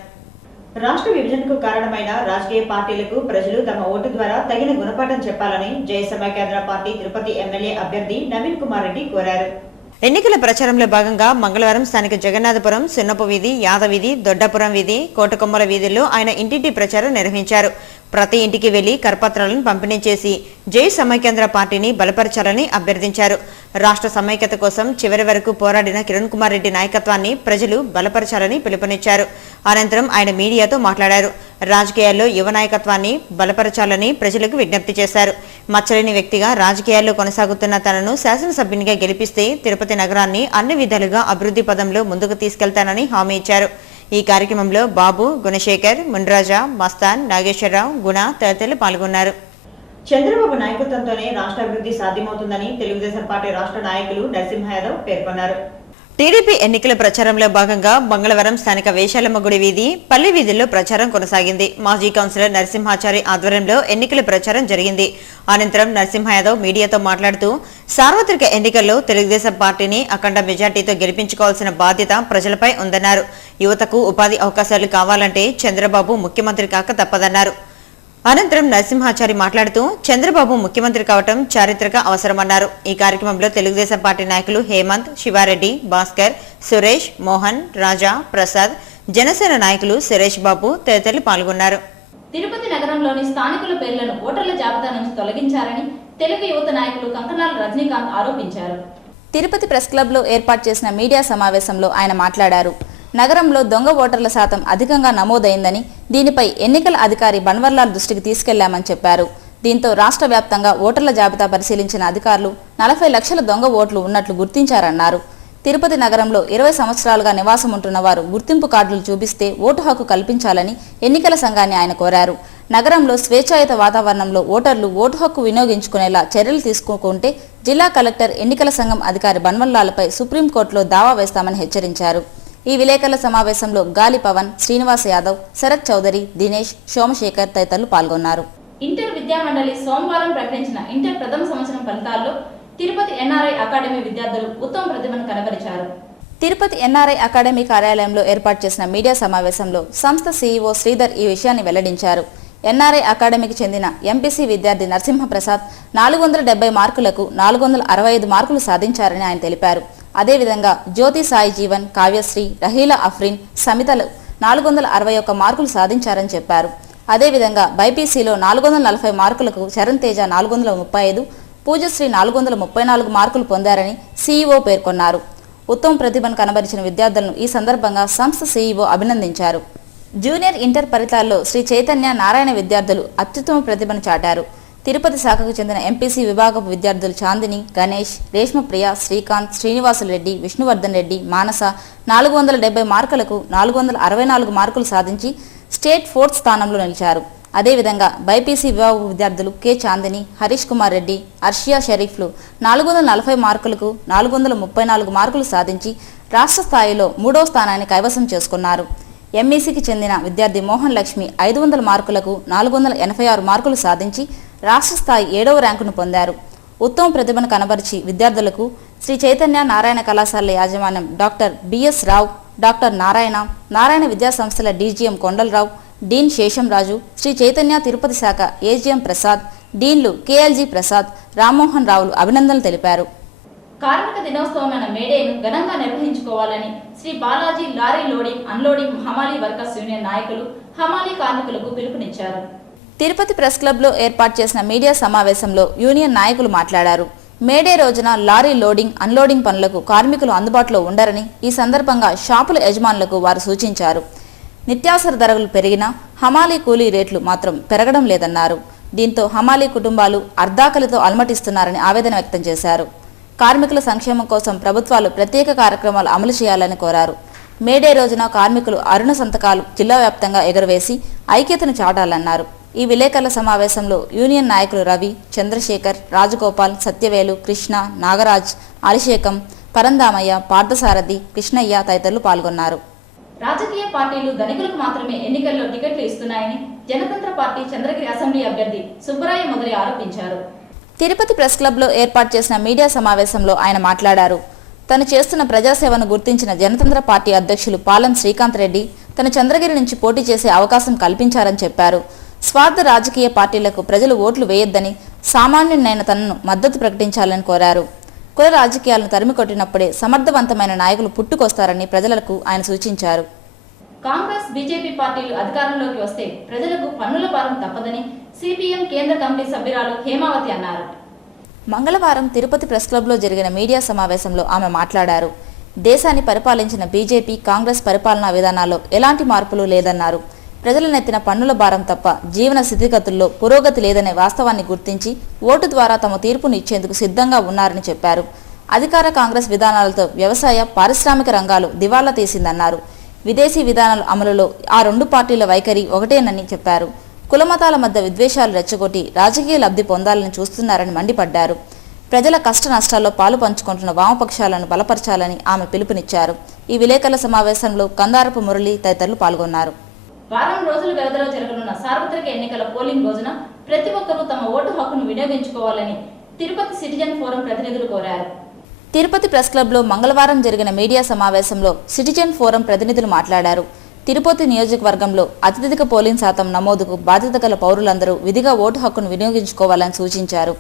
రాష్ట్ర విభజనకు కారణమైన రాజకీయ పార్టీలకు ప్రజలు తమ ఓటు ద్వారా తగిన గుణపాఠం చెప్పాలని జయ సమైక్యాంధ్ర పార్టీ తిరుపతి ఎమ్మెల్యే అభ్యర్థి నవీన్ కుమార్ రెడ్డి కోరారు. ఎన్నికల ప్రచారంలో భాగంగా మంగళవారం స్థానిక జగన్నాథపురం, సున్నపు వీధి, యాదవ్ వీధి, దొడ్డపురం వీధి, కోటకొమ్మల వీధుల్లో ఆయన ఇంటింటి ప్రచారం నిర్వహించారు. ప్రతి ఇంటికి వెళ్లి కరపత్రాలను పంపిణీ చేసి జై సమైక్యాంధ్ర పార్టీని బలపరచాలని అభ్యర్థించారు. రాష్ట్ర సమైక్యత కోసం చివరి వరకు పోరాడిన కిరణ్ కుమార్ రెడ్డి నాయకత్వాన్ని ప్రజలు బలపరచాలని పిలుపునిచ్చారు. అనంతరం ఆయన మీడియాతో మాట్లాడారు. రాజకీయాల్లో యువ నాయకత్వాన్ని బలపరచాలని ప్రజలకు విజ్ఞప్తి చేశారు. మచ్చలేని వ్యక్తిగా రాజకీయాల్లో కొనసాగుతున్న తనను శాసనసభ్యునిగా గెలిపిస్తే తిరుపతి నగరాన్ని అన్ని విధాలుగా అభివృద్ధి పదంలో ముందుకు తీసుకెళ్తానని హామీ ఇచ్చారు. ఈ కార్యక్రమంలో బాబు, గుణశేఖర్, మున్రాజా, మస్తాన్, నాగేశ్వరరావు, గుణ తదితరులు పాల్గొన్నారు. చంద్రబాబు నాయకత్వంతోనే రాష్ట్ర అభివృద్ధి సాధ్యమవుతుందని తెలుగుదేశం పార్టీ రాష్ట్ర నాయకులు నరసింహ యాదవ్ పేర్కొన్నారు. టీడీపీ ఎన్నికల ప్రచారంలో భాగంగా మంగళవారం స్థానిక వేషాలమ్మ గుడి వీధి, పల్లి వీధుల్లో ప్రచారం కొనసాగింది. మాజీ కౌన్సిలర్ నరసింహాచారి ఆధ్వర్యంలో ఎన్నికల ప్రచారం జరిగింది. అనంతరం నరసింహ యాదవ్ మీడియాతో మాట్లాడుతూ సార్వత్రిక ఎన్నికల్లో తెలుగుదేశం పార్టీని అఖండ మెజార్టీతో గెలిపించుకోవాల్సిన బాధ్యత ప్రజలపై ఉందన్నారు. యువతకు ఉపాధి అవకాశాలు కావాలంటే చంద్రబాబు ముఖ్యమంత్రి కాక తప్పదన్నారు. అనంతరం నరసింహాచారి మాట్లాడుతూ చంద్రబాబు ముఖ్యమంత్రి కావటం చారిత్రక అవసరమన్నారు. ఈ కార్యక్రమంలో తెలుగుదేశం పార్టీ నాయకులు హేమంత్, శివారెడ్డి, భాస్కర్, సురేష్, మోహన్, రాజా, ప్రసాద్, జనసేన నాయకులు సురేష్ బాబు తదితరులు పాల్గొన్నారు. తిరుపతి నగరంలోని స్థానికుల పేర్లను ఓటర్ల జాబితా నుంచి తొలగించారని తెలుగు యువత నాయకులు కంకనాల రజనీకాంత్ ఆరోపించారు. తిరుపతి ప్రెస్ క్లబ్లో ఏర్పాటు చేసిన మీడియా సమావేశంలో ఆయన మాట్లాడారు. నగరంలో దొంగ ఓటర్ల శాతం అధికంగా నమోదైందని, దీనిపై ఎన్నికల అధికారి బన్వర్లాల్ దృష్టికి తీసుకెళ్లామని చెప్పారు. దీంతో రాష్ట్ర వ్యాప్తంగా ఓటర్ల జాబితా పరిశీలించిన అధికారులు 40 లక్షల దొంగ ఓట్లు ఉన్నట్లు గుర్తించారన్నారు. తిరుపతి నగరంలో 20 సంవత్సరాలుగా నివాసం ఉంటున్న వారు గుర్తింపు కార్డులు చూపిస్తే ఓటు హక్కు కల్పించాలని ఎన్నికల సంఘాన్ని ఆయన కోరారు. నగరంలో స్వేచ్ఛాయుత వాతావరణంలో ఓటర్లు ఓటు హక్కు వినియోగించుకునేలా చర్యలు తీసుకోకుంటే జిల్లా కలెక్టర్, ఎన్నికల సంఘం అధికారి బన్వర్లాల్పై సుప్రీంకోర్టులో దావా వేస్తామని హెచ్చరించారు. ఈ విలేకరుల సమావేశంలో గాలి పవన్, శ్రీనివాస్ యాదవ్, శరత్ చౌదరి, దినేష్, సోమశేఖర్ తదితరులు పాల్గొన్నారు. ఇంటర్ విద్యామండలి సోమవారం ప్రకటించిన ఇంటర్ ప్రథమ సంవత్సరం ఫలితాల్లో తిరుపతి ఎన్ఆర్ఐ అకాడమీ విద్యార్థులు ఉత్తమ ప్రతిభను కనబరిచారు. తిరుపతి ఎన్ఆర్ఐ అకాడమీ కార్యాలయంలో ఏర్పాటు చేసిన మీడియా సమావేశంలో సంస్థ సీఈఓ శ్రీధర్ ఈ విషయాన్ని వెల్లడించారు. ఎన్ఆర్ఐ అకాడమీకి చెందిన ఎంపీసీ విద్యార్థి నరసింహప్రసాద్ 470 మార్కులకు 465 మార్కులు సాధించారని ఆయన తెలిపారు. అదేవిధంగా జ్యోతి సాయి జీవన్, కావ్యశ్రీ, రహీలా అఫ్రీన్, సమితలు 461 మార్కులు సాధించారని చెప్పారు. అదేవిధంగా బైపీసీలో 440 మార్కులకు చరణ్ తేజ 435, పూజశ్రీ 434 మార్కులు పొందారని సీఈఓ పేర్కొన్నారు. ఉత్తమ ప్రతిభను కనబరిచిన విద్యార్థులను ఈ సందర్భంగా సంస్థ సీఈఓ అభినందించారు. జూనియర్ ఇంటర్ ఫలితాల్లో శ్రీ చైతన్య, నారాయణ విద్యార్థులు అత్యుత్తమ ప్రతిభను చాటారు. తిరుపతి శాఖకు చెందిన ఎంపీసీ విభాగపు విద్యార్థులు చాందిని, గణేష్, రేష్మప్రియ, శ్రీకాంత్, శ్రీనివాసులరెడ్డి, విష్ణువర్ధన్ రెడ్డి, మానస 470 మార్కులకు 464 మార్కులు సాధించి స్టేట్ 4th స్థానంలో నిలిచారు. అదేవిధంగా బైపీసీ విభాగపు విద్యార్థులు కె చాందిని, హరీష్ కుమార్ రెడ్డి, అర్షియా షరీఫ్లు 440 మార్కులకు 434 మార్కులు సాధించి రాష్ట్ర స్థాయిలో 3వ స్థానాన్ని కైవసం చేసుకున్నారు. ఎంఈసీకి చెందిన విద్యార్థి మోహన్ లక్ష్మి 500 మార్కులకు 486 మార్కులు సాధించి రాష్ట్ర స్థాయి 7వ ర్యాంకును పొందారు. ఉత్తమ ప్రతిభను కనబరిచి విద్యార్థులకు శ్రీ చైతన్య నారాయణ కళాశాల యాజమాన్యం doctor BS Rao, doctor Narayana విద్యా సంస్థల డీజీఎం కొండలరావు, డీన్ శేషంరాజు, శ్రీ చైతన్య తిరుపతి శాఖ ఏజీఎం ప్రసాద్, డీన్లు కేఎల్జీ ప్రసాద్, రామ్మోహన్ రావులు అభినందనలు తెలిపారు. కార్మిక దినోత్సవమైన మేడేను ఘనంగా నిర్వహించుకోవాలని Sri Balaji lorry loading, unloading హమాలీ వర్కర్స్ యూనియన్ నాయకులు హమాలీ కార్మికులకు పిలుపునిచ్చారు. తిరుపతి ప్రెస్ క్లబ్లో ఏర్పాటు చేసిన మీడియా సమావేశంలో యూనియన్ నాయకులు మాట్లాడారు. మేడే రోజున లారీ లోడింగ్, అన్లోడింగ్ పనులకు కార్మికులు అందుబాటులో ఉండరని, ఈ సందర్భంగా షాపుల యజమానులకు వారు సూచించారు. నిత్యావసర ధరలు పెరిగినా హమాలీ కూలీ రేట్లు మాత్రం పెరగడం లేదన్నారు. దీంతో హమాలీ కుటుంబాలు అర్ధాకలితో అలమటిస్తున్నారని ఆవేదన వ్యక్తం చేశారు. కార్మికుల సంక్షేమం కోసం ప్రభుత్వాలు ప్రత్యేక కార్యక్రమాలు అమలు చేయాలని కోరారు. మేడే రోజున కార్మికులు అరుణ సంతకాలు జిల్లా వ్యాప్తంగా ఎగురవేసి ఐక్యతను చాటాలన్నారు. ఈ విలేకరుల సమావేశంలో యూనియన్ నాయకులు రవి, చంద్రశేఖర్, రాజగోపాల్, సత్యవేలు, కృష్ణ, నాగరాజ్, అలిశేఖం, పరందామయ్య, పార్థసారథి, కృష్ణయ్య తదితరులు పాల్గొన్నారు. రాజకీయ పార్టీలు ధనికులకు మాత్రమే ఎన్నికల్లో టికెట్లు ఇస్తున్నాయని జనతంత్ర పార్టీ చంద్రగిరి అసెంబ్లీ అభ్యర్థి సుబ్బరాయ మొదలి ఆరోపించారు. తిరుపతి ప్రెస్ క్లబ్లో ఏర్పాటు చేసిన మీడియా సమావేశంలో ఆయన మాట్లాడారు. తను చేస్తున్న ప్రజాసేవను గుర్తించిన జనతంత్ర పార్టీ అధ్యక్షులు పాలెం శ్రీకాంత్ రెడ్డి తన చంద్రగిరి నుంచి పోటీ చేసే అవకాశం కల్పించారని చెప్పారు. స్వార్థ రాజకీయ పార్టీలకు ప్రజలు ఓట్లు వేయొద్దని, సామాన్యునైన తనను మద్దతు ప్రకటించాలని కోరారు. కుల రాజకీయాలను తరిమికొట్టినప్పుడే సమర్థవంతమైన నాయకులు పుట్టుకొస్తారని ప్రజలకు ఆయన సూచించారు. కాంగ్రెస్, బీజేపీ పార్టీలు అధికారంలోకి వస్తే ప్రజలకు పన్నుల భారం తప్పదని సిపిఎం కేంద్ర కమిటీ సభ్యురాలు హేమావతి అన్నారు. మంగళవారం తిరుపతి ప్రెస్ క్లబ్లో జరిగిన మీడియా సమావేశంలో ఆమె మాట్లాడారు. దేశాన్ని పరిపాలించిన బీజేపీ, కాంగ్రెస్ పరిపాలనా విధానాల్లో ఎలాంటి మార్పులు లేదన్నారు. ప్రజలనెత్తిన పన్నుల భారం తప్ప జీవన స్థితిగతుల్లో పురోగతి లేదనే వాస్తవాన్ని గుర్తించి ఓటు ద్వారా తమ తీర్పును ఇచ్చేందుకు సిద్ధంగా ఉన్నారని చెప్పారు. అధికార కాంగ్రెస్ విధానాలతో వ్యవసాయ, పారిశ్రామిక రంగాలు దివాళా తీసిందన్నారు. విదేశీ విధానాల అమలులో ఆ రెండు పార్టీల వైఖరి ఒకటేనని చెప్పారు. కులమతాల మధ్య విద్వేషాలు రెచ్చగొట్టి రాజకీయ లబ్ధి పొందాలని చూస్తున్నారని మండిపడ్డారు. ప్రజల కష్ట నష్టాల్లో పాలు పంచుకుంటున్న వామపక్షాలను బలపరచాలని ఆమె పిలుపునిచ్చారు. ఈ విలేకరుల సమావేశంలో కందారపు మురళి తదితరులు పాల్గొన్నారు. వారం రోజుల వ్యవధిలో జరగనున్న సార్వత్రిక ఎన్నికల పోలింగ్ రోజున ప్రతి ఒక్కరూ తమ ఓటు హక్కును వినియోగించుకోవాలని తిరుపతి సిటిజన్ ఫోరం ప్రతినిధులు కోరారు. తిరుపతి ప్రెస్ క్లబ్లో మంగళవారం జరిగిన మీడియా సమావేశంలో సిటిజన్ ఫోరం ప్రతినిధులు మాట్లాడారు. తిరుపతి నియోజకవర్గంలో అత్యధిక పోలింగ్ శాతం నమోదుకు బాధ్యత గల పౌరులందరూ విధిగా ఓటు హక్కును వినియోగించుకోవాలని సూచించారు.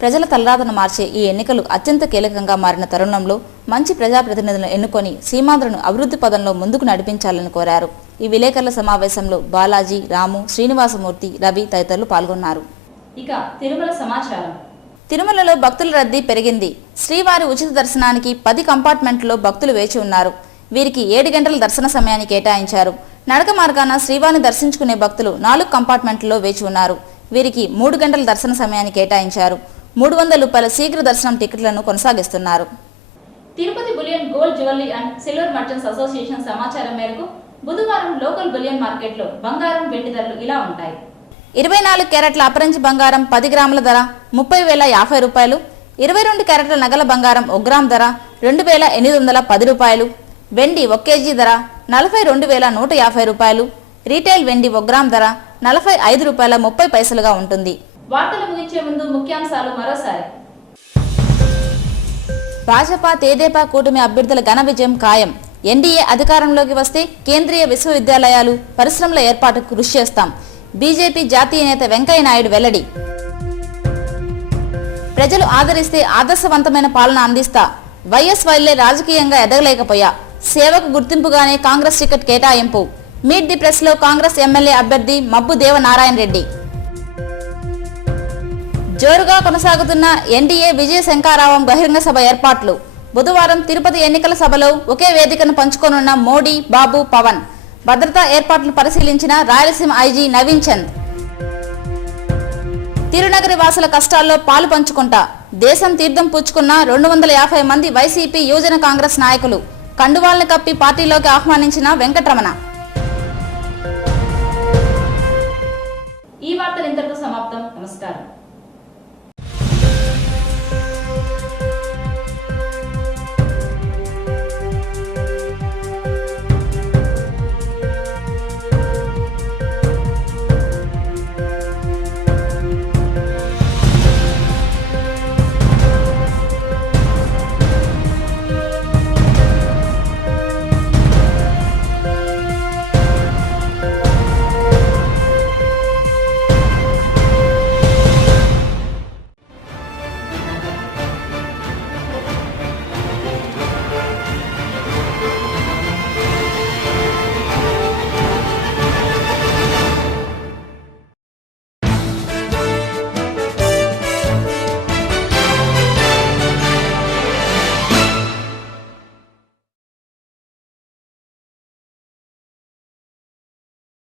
ప్రజల తలరాతను మార్చే ఈ ఎన్నికలు అత్యంత కీలకంగా మారిన తరుణంలో మంచి ప్రజాప్రతినిధులను ఎన్నుకొని సీమాంధ్రను అభివృద్ధి పదంలో ముందుకు నడిపించాలని కోరారు. ఈ విలేకరుల సమావేశంలో బాలాజీ, రాము, శ్రీనివాసమూర్తి, రవి తదితరులు పాల్గొన్నారు. ఇక తిరుమల సమాచారం. తిరుమలలో భక్తుల రద్దీ పెరిగింది. శ్రీవారి ఉచిత దర్శనానికి 10 కంపార్ట్మెంట్లో భక్తులు వేచి ఉన్నారు. వీరికి 7 గంటల దర్శన సమయాన్ని కేటాయించారు. నడక మార్గాన శ్రీవారిని దర్శించుకునే భక్తులు 4 కంపార్ట్మెంట్లో వేచి ఉన్నారు. వీరికి 3 గంటల దర్శన సమయాన్ని కేటాయించారు. 300 రూపాయల శీఘ్ర దర్శనం టికెట్లను కొనసాగిస్తున్నారు. Tirupati bullion gold jewellery and silver merchants association సమాచారం మేరకు బుధవారం లోకల్ బులియన్ మార్కెట్లో బంగారం, వెండి ధరలు ఇలా ఉంటాయి. 24 క్యారెట్ల అపరంజి బంగారం 10 గ్రాముల ధర 30,050 రూపాయలు. 22 క్యారెట్ల నగల బంగారం 1 గ్రామ్ ధర 2,810 రూపాయలు. వెండి 1 కేజీ ధర 42,150 రూపాయలు. రీటైల్ వెండి 1 గ్రామ్ ధర 45 రూపాయల 30 పైసలుగా ఉంటుంది. వార్తలు ముగించే ముందు ముఖ్యాంశాలు మరోసారి. భాజపా, తెదేపా కూటమి అభ్యర్థుల ఘన విజయం ఖాయం. ఎన్డీఏ అధికారంలోకి వస్తే కేంద్రీయ విశ్వవిద్యాలయాలు, పరిశ్రమల ఏర్పాటుకు కృషి చేస్తాం. బీజేపీ జాతీయ నేత వెంకయ్య నాయుడు వెల్లడి. ప్రజలు ఆదరిస్తే ఆదర్శవంతమైన పాలన అందిస్తా. వైఎస్ వైలే రాజకీయంగా ఎదగలేకపోయా. సేవకు గుర్తింపుగానే కాంగ్రెస్ టికెట్ కేటాయింపు. మీట్ ది ప్రెస్ లో కాంగ్రెస్ ఎమ్మెల్యే అభ్యర్థి మబ్బు దేవనారాయణ రెడ్డి. జోరుగా కొనసాగుతున్న ఎన్డీఏ విజయ శంఖారావం బహిరంగ సభ ఏర్పాట్లు. బుధవారం తిరుపతి ఎన్నికల సభలో ఒకే వేదికను పంచుకోనున్న మోడీ, బాబు, పవన్. భద్రతా ఏర్పాట్లు పరిశీలించిన రాయలసీమ ఐజీ నవీన్ చంద్. తిరునగరి వాసుల కష్టాల్లో పాలు పంచుకుంటా. దేశం తీర్థం పుచ్చుకున్న 250 మంది వైసీపీ యువజన కాంగ్రెస్ నాయకులు. కండువాల్ని కప్పి పార్టీలోకి ఆహ్వానించిన వెంకటరమణ. ఈ వార్తలు ఇంతటితో సమాప్తం. నమస్కారం.